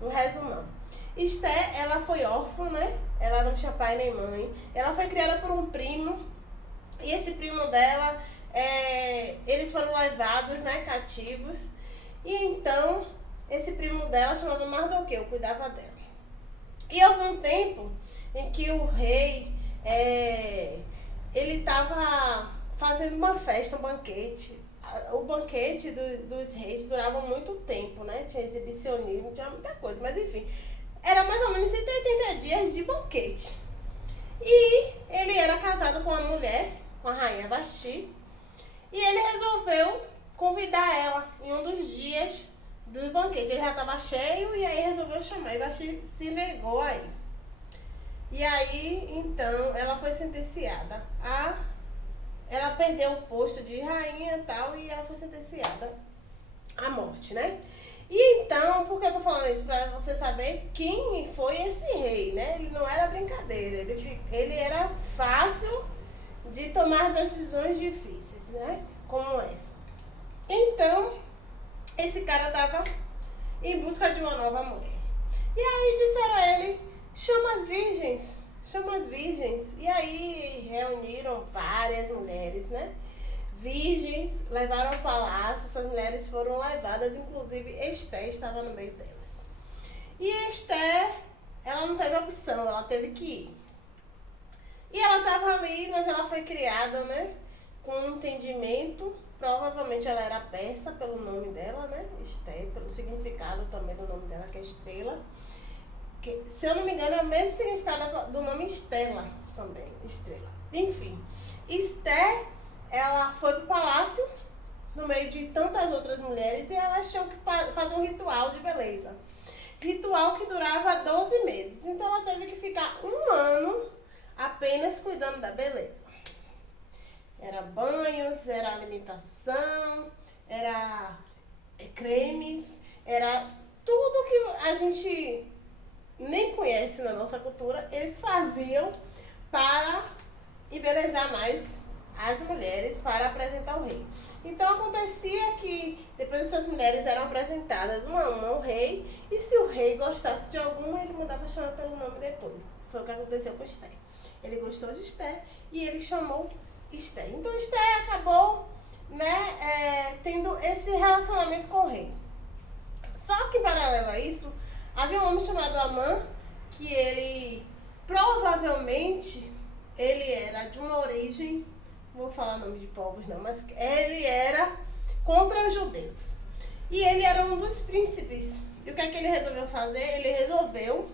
um resumão. Esther, ela foi órfã, né? Ela não tinha pai nem mãe. Ela foi criada por um primo. E esse primo dela, eles foram levados, né, cativos. E então, esse primo dela chamava Mardoqueu, cuidava dela. E houve um tempo em que o rei, ele estava fazendo uma festa, um banquete. O banquete dos reis durava muito tempo, né? Tinha exibicionismo, tinha muita coisa, mas enfim. Era mais ou menos 180 dias de banquete. E ele era casado com uma mulher, com a rainha Vasti, e ele resolveu convidar ela em um dos dias do banquete. Ele já estava cheio e aí resolveu chamar, e Vasti se negou aí. E aí, então, ela foi sentenciada ela perdeu o posto de rainha e tal, e ela foi sentenciada à morte, né? E então, por que eu tô falando isso? Pra você saber quem foi esse rei, né? Ele não era brincadeira, ele era fácil de tomar decisões difíceis, né? Como essa. Então, esse cara tava em busca de uma nova mulher. E aí disseram a ele, chama as virgens. E aí reuniram várias mulheres, né? Virgens, levaram ao palácio, essas mulheres foram levadas, inclusive Esther estava no meio delas. E Esther, ela não teve opção, ela teve que ir. E ela estava ali, mas ela foi criada, né? Com um entendimento, provavelmente ela era persa pelo nome dela, né? Esther, pelo significado também do nome dela, que é estrela. Que, se eu não me engano, é o mesmo significado do nome Estela também, estrela. Enfim, Esther, ela foi pro palácio, no meio de tantas outras mulheres, e elas tinham que fazer um ritual de beleza. Ritual que durava 12 meses. Então ela teve que ficar um ano apenas cuidando da beleza. Era banhos, era alimentação, era cremes, era tudo que a gente nem conhece na nossa cultura, eles faziam para embelezar mais as mulheres para apresentar o rei. Então acontecia que depois essas mulheres eram apresentadas uma a uma ao rei, e se o rei gostasse de alguma, ele mandava chamar pelo nome depois. Foi o que aconteceu com Esther. Ele gostou de Esther e ele chamou Esther. Então Esther acabou, né, tendo esse relacionamento com o rei. Só que, em paralelo a isso, havia um homem chamado Amã, que ele provavelmente ele era de uma origem, não vou falar nome de povos não, mas ele era contra os judeus. E ele era um dos príncipes. E o que é que ele resolveu fazer? Ele resolveu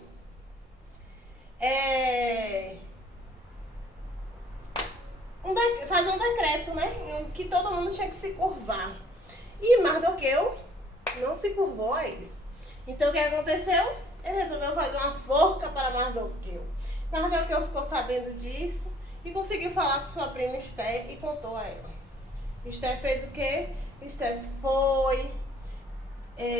fazer um decreto, né? Em que todo mundo tinha que se curvar. E Mardoqueu não se curvou a ele. Então o que aconteceu? Ele resolveu fazer uma forca para Mardoqueu. Mardoqueu ficou sabendo disso e conseguiu falar com sua prima Esther e contou a ela. Esther fez o quê? Esther foi,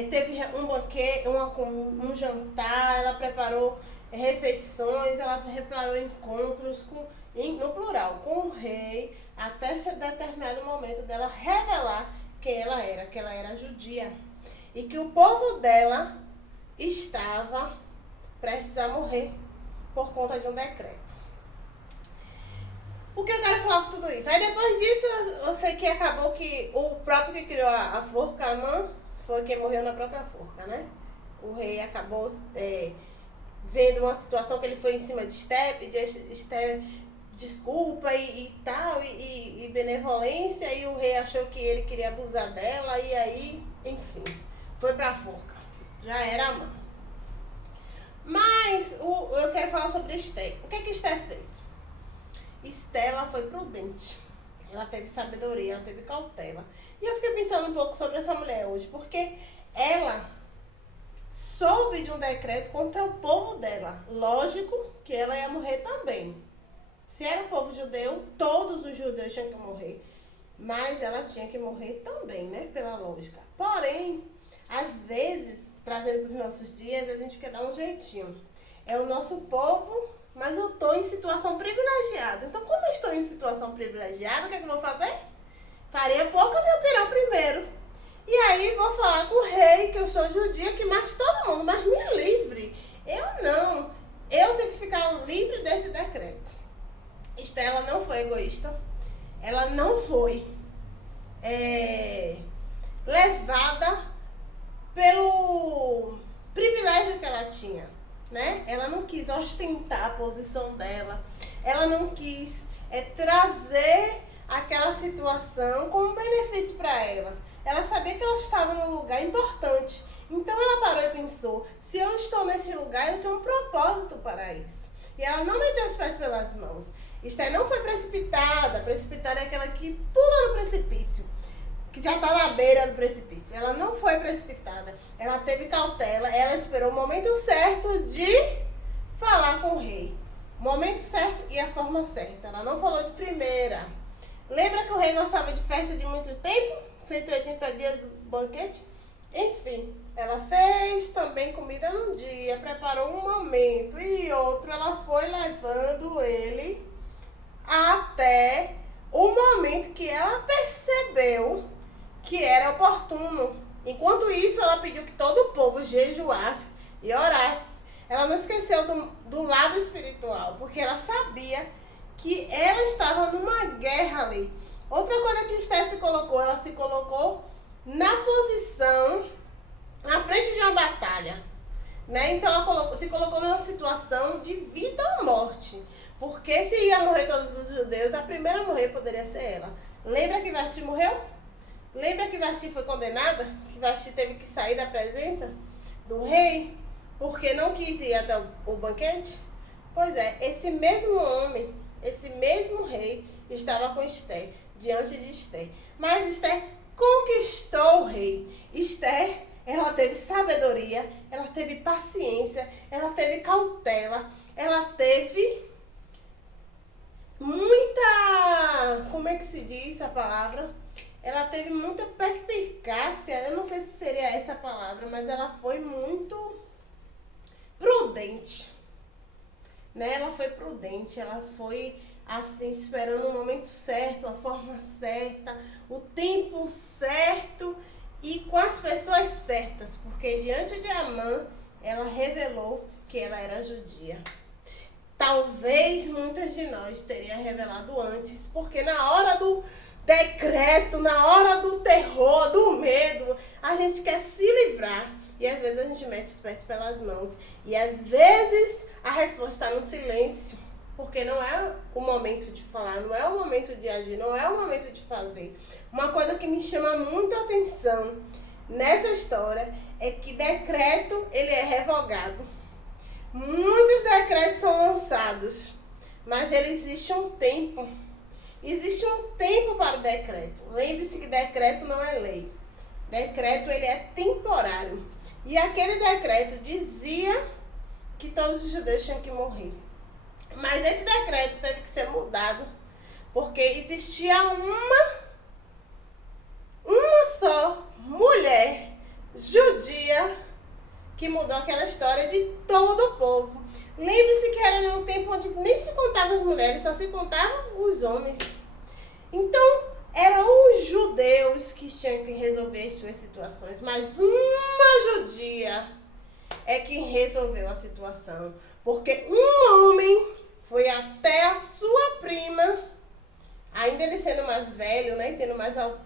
teve um banquete, um jantar, ela preparou refeições, ela preparou encontros no plural, com o rei, até determinado momento dela revelar quem ela era, que ela era judia. E que o povo dela estava prestes a morrer por conta de um decreto. O que eu quero falar com tudo isso? Aí depois disso, eu sei que acabou que o próprio que criou a forca, Amã, foi quem morreu na própria forca, né? O rei acabou vendo uma situação que ele foi em cima de Esther, pediu Esther desculpa e tal, e benevolência, e o rei achou que ele queria abusar dela, e aí, enfim, foi pra forca. Já era Amã. Mas eu quero falar sobre Esther. O que Esther fez? Esther, ela foi prudente. Ela teve sabedoria, ela teve cautela. E eu fiquei pensando um pouco sobre essa mulher hoje, porque ela soube de um decreto contra o povo dela. Lógico que ela ia morrer também. Se era o povo judeu, todos os judeus tinham que morrer. Mas ela tinha que morrer também, né? Pela lógica. Porém, às vezes, trazendo para os nossos dias, a gente quer dar um jeitinho. É o nosso povo, mas eu estou em situação privilegiada. Então, como eu estou em situação privilegiada, o que é que eu vou fazer? Faria pouco meu pirão primeiro. E aí vou falar com o rei, que eu sou judia, que mate todo mundo, mas me tinha, né? Ela não quis ostentar a posição dela, ela não quis trazer aquela situação como benefício para ela. Ela sabia que ela estava num lugar importante. Então ela parou e pensou, se eu estou nesse lugar, eu tenho um propósito para isso. E ela não meteu os pés pelas mãos. Esther não foi precipitada. Precipitada é aquela que pula no precipício, que já está na beira do precipício. Ela não foi precipitada. Ela teve cautela. Ela esperou o momento certo de falar com o rei. O momento certo e a forma certa. Ela não falou de primeira. Lembra que o rei gostava de festa de muito tempo? 180 dias do banquete? Enfim, ela fez também comida num dia, preparou um momento e outro, ela foi levando ele até o momento que ela percebeu que era oportuno. Enquanto isso, ela pediu que todo o povo jejuasse e orasse. Ela não esqueceu do lado espiritual, porque ela sabia que ela estava numa guerra ali. Outra coisa que Esther se colocou, ela se colocou na posição, na frente de uma batalha, né? Então ela se colocou numa situação de vida ou morte, porque se ia morrer todos os judeus, a primeira a morrer poderia ser ela. Lembra que Vasti morreu? Lembra que Vasti foi condenada? Que Vasti teve que sair da presença do rei porque não quis ir até o banquete? Pois é, esse mesmo homem, esse mesmo rei estava com Esther, diante de Esther. Mas Esther conquistou o rei. Esther, ela teve sabedoria, ela teve paciência, ela teve cautela, ela teve muita, como é que se diz a palavra? Ela teve muita perspicácia, eu não sei se seria essa a palavra, mas ela foi muito prudente, né? Ela foi prudente, ela foi assim, esperando o momento certo, a forma certa, o tempo certo e com as pessoas certas, porque diante de Amã, ela revelou que ela era judia. Talvez muitas de nós teriam revelado antes, porque na hora do decreto, na hora do terror, do medo, a gente quer se livrar e às vezes a gente mete os pés pelas mãos e às vezes a resposta está no silêncio. Porque não é o momento de falar, não é o momento de agir, não é o momento de fazer. Uma coisa que me chama muito a atenção nessa história é que decreto, ele é revogado. Muitos decretos são lançados, mas existe um tempo. Existe um tempo para o decreto. Lembre-se que decreto não é lei. Decreto, ele é temporário. E aquele decreto dizia que todos os judeus tinham que morrer. Mas esse decreto teve que ser mudado, porque existia uma só mulher judia que mudou aquela história de todo o povo. Lembre-se que era num tempo onde nem se contavam as mulheres, só se contavam os homens. Então, eram os judeus que tinham que resolver as suas situações, mas uma judia é que resolveu a situação, porque um homem foi até a sua prima, ainda ele sendo mais velho, né,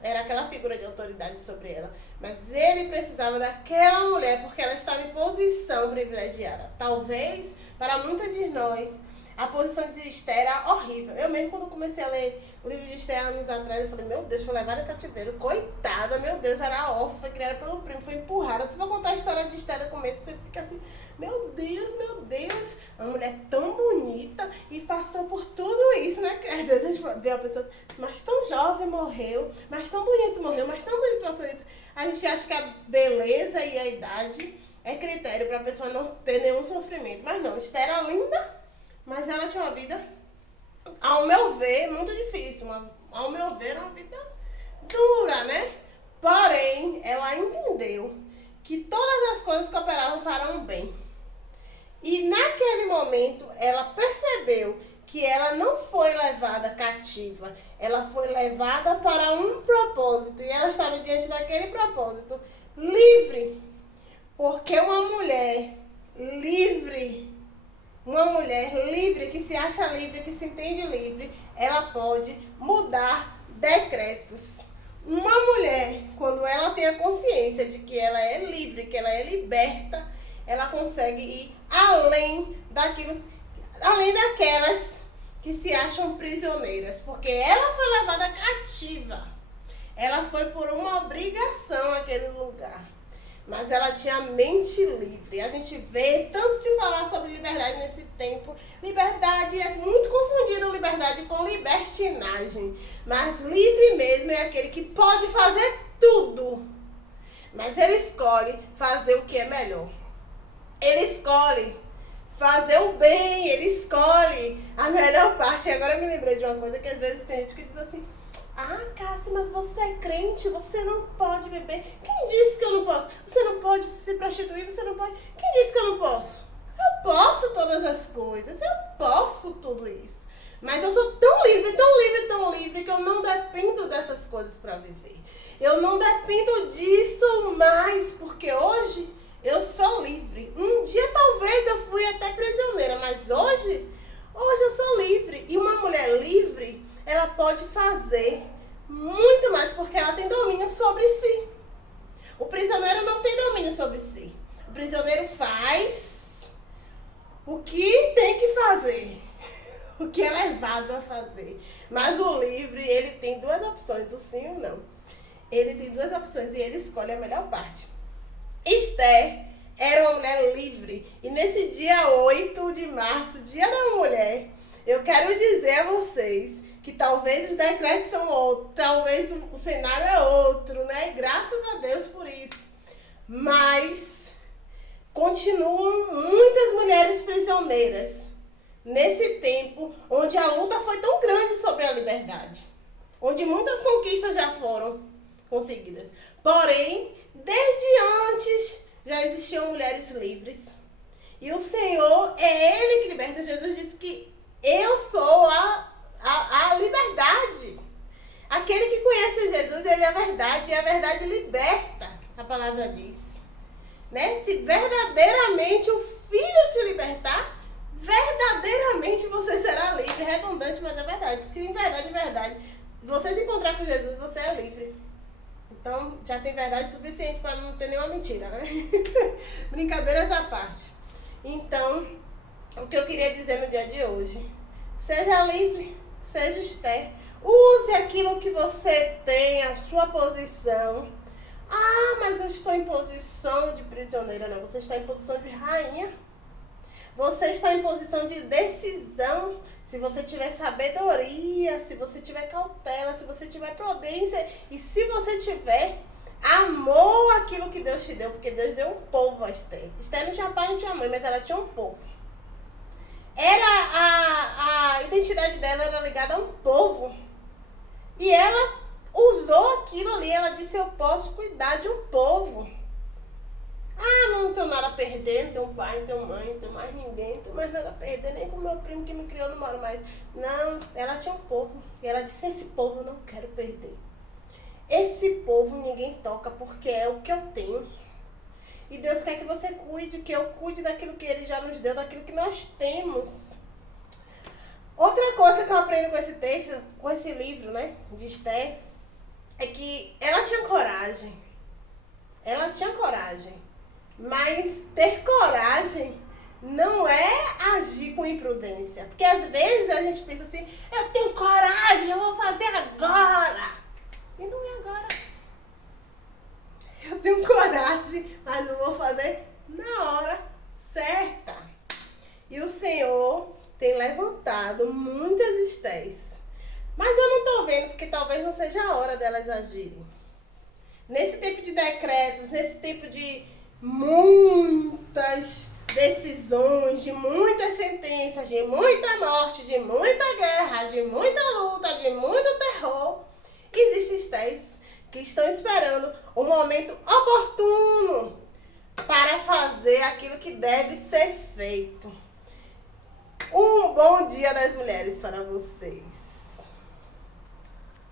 era aquela figura de autoridade sobre ela, mas ele precisava daquela mulher porque ela estava em posição privilegiada. Talvez, para muitas de nós, a posição de Esther era horrível. Eu mesmo, quando comecei a ler o livro de Esther anos atrás, eu falei, meu Deus, foi levada em cativeiro. Coitada, meu Deus, era órfã, foi criada pelo primo, foi empurrada. Se for contar a história de Esther no começo, você fica assim, meu Deus, uma mulher tão bonita e passou por tudo isso, né? Às vezes a gente vê uma pessoa, mas tão jovem morreu, mas tão bonito morreu, mas tão bonito passou isso. A gente acha que a beleza e a idade é critério para a pessoa não ter nenhum sofrimento. Mas não, Esther era linda, mas ela tinha uma vida, ao meu ver, muito difícil. Ao meu ver, uma vida dura, né? Porém, ela entendeu que todas as coisas cooperavam para um bem. E naquele momento, ela percebeu que ela não foi levada cativa. Ela foi levada para um propósito. E ela estava diante daquele propósito livre. Porque uma mulher livre que se acha livre, que se entende livre, ela pode mudar decretos. Uma mulher, quando ela tem a consciência de que ela é livre, que ela é liberta, ela consegue ir além daquelas que se acham prisioneiras, porque ela foi levada cativa. Ela foi por uma obrigação àquele lugar. Mas ela tinha mente livre. A gente vê tanto se falar sobre liberdade nesse tempo. Liberdade é muito confundido liberdade com libertinagem. Mas livre mesmo é aquele que pode fazer tudo. Mas ele escolhe fazer o que é melhor. Ele escolhe fazer o bem, ele escolhe a melhor parte. Agora eu me lembrei de uma coisa que às vezes tem gente que diz assim: ah, Cássia, mas você é crente, você não pode beber. Quem disse que eu não posso? Você não pode se prostituir, você não pode. Quem disse que eu não posso? Eu posso todas as coisas, eu posso tudo isso. Mas eu sou tão livre, tão livre, tão livre, que eu não dependo dessas coisas para viver. Eu não dependo disso mais, porque hoje eu sou livre. Um dia talvez eu fui até prisioneira, mas hoje eu sou livre. E uma mulher livre, ela pode fazer muito mais, porque ela tem domínio sobre si. O prisioneiro não tem domínio sobre si. O prisioneiro faz o que tem que fazer, o que é levado a fazer. Mas o livre, ele tem duas opções, o sim e o não. Ele tem duas opções e ele escolhe a melhor parte. Esther era uma mulher livre. E nesse dia 8 de março, dia da mulher, eu quero dizer a vocês que talvez os decretos são outros, talvez o cenário é outro, né? Graças a Deus por isso. Mas continuam muitas mulheres prisioneiras nesse tempo onde a luta foi tão grande sobre a liberdade, onde muitas conquistas já foram conseguidas. Porém, desde antes já existiam mulheres livres. E o Senhor é Ele que liberta. Jesus disse que eu sou a liberdade. Aquele que conhece Jesus, ele é a verdade. E a verdade liberta, a palavra diz. Né? Se verdadeiramente o Filho te libertar, verdadeiramente você será livre. É redundante, mas é verdade. Se em verdade, você se encontrar com Jesus, você é livre. Então, já tem verdade suficiente para não ter nenhuma mentira, né? Brincadeiras à parte. Então, o que eu queria dizer no dia de hoje: seja livre, seja Esther. Use aquilo que você tem, a sua posição. Ah, mas eu estou em posição de prisioneira. Não, você está em posição de rainha. Você está em posição de decisão. Se você tiver sabedoria, se você tiver cautela, se você tiver prudência e se você tiver amor àquilo que Deus te deu, porque Deus deu um povo a Esther. Esther não tinha pai, não tinha mãe, mas ela tinha um povo. A identidade dela era ligada a um povo. E ela usou aquilo ali, ela disse: eu posso cuidar de um povo. Ah, não tenho nada a perder, não tenho pai, não tenho mãe, não tenho mais ninguém, não tenho mais nada a perder, nem com meu primo que me criou não moro mais. Não, ela tinha um povo. E ela disse: esse povo eu não quero perder. Esse povo ninguém toca, porque é o que eu tenho. E Deus quer que você cuide, que eu cuide daquilo que Ele já nos deu, daquilo que nós temos. Outra coisa que eu aprendo com esse texto, com esse livro, né, de Esther, é que ela tinha coragem. Ela tinha coragem. Mas ter coragem não é agir com imprudência. Porque às vezes a gente pensa assim: eu tenho coragem, eu vou fazer agora. E não é agora. Eu tenho coragem, mas eu vou fazer na hora certa. E o Senhor tem levantado muitas Estéres. Mas eu não estou vendo, porque talvez não seja a hora delas agirem. Nesse tempo de decretos, nesse tempo de muitas decisões, de muitas sentenças, de muita morte, de muita guerra, de muita luta, de muito terror, existem Estéres que estão esperando o momento oportuno para fazer aquilo que deve ser feito. Um bom dia das mulheres para vocês.